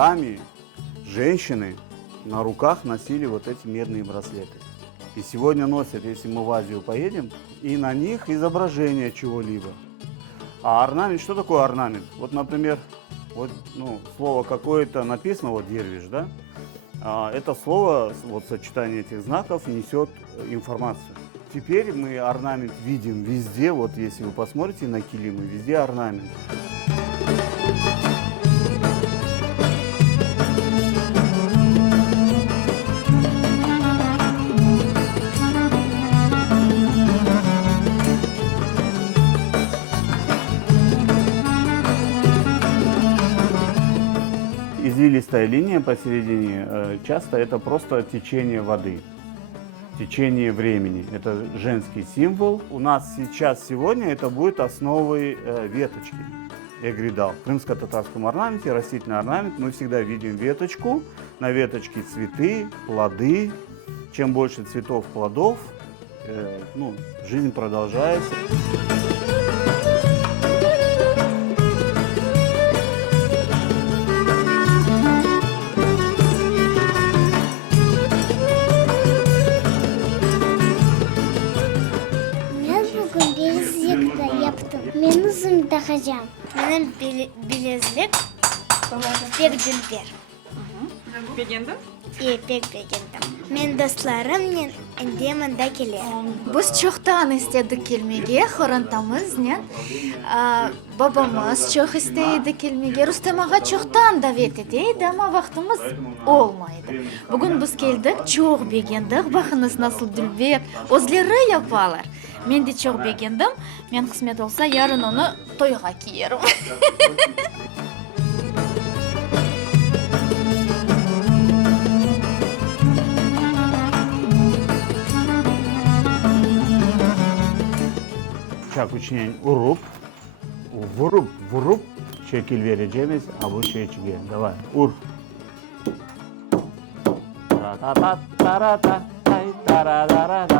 веками женщины на руках носили вот эти медные браслеты. И сегодня носят, если мы в Азию поедем, и на них изображение чего-либо. А орнамент, что такое орнамент? Вот, например, вот, слово какое-то написано, вот дервиш, да? Это слово, вот сочетание этих знаков несет информацию. Теперь мы орнамент видим везде, вот если вы посмотрите на килимы, везде орнамент. Извилистая линия посередине, часто это просто течение воды, течение времени. Это женский символ. У нас сегодня это будет основой веточки. Эгридал. В крымско-татарском орнаменте, растительный орнамент, мы всегда видим веточку. На веточке цветы, плоды. Чем больше цветов, плодов, жизнь продолжается. Мен өзімді қажам. Менің білезлік пек дүлбер. Пегенді? Пек бегендім. Мен достарым мен әндемінде келер. Біз çoxtan istedik kelmege, xorantamız ne? Babamız çok isteydi kelmege. Rustam ağa çoxtan davet edeydi ama vaxtımız olmaydı. Bugün biz geldik, çok beğendik. Bakınız nasıl dülbek, özleri yaparlar. Men de çok beğendim. Men kısmet olsa yarın onu toyga giyerim. Çak üçüne vurup şekil vereceğimiz bu şekilde. Давай, ur. Ta ta ta ta ta ta ta ta ta ta.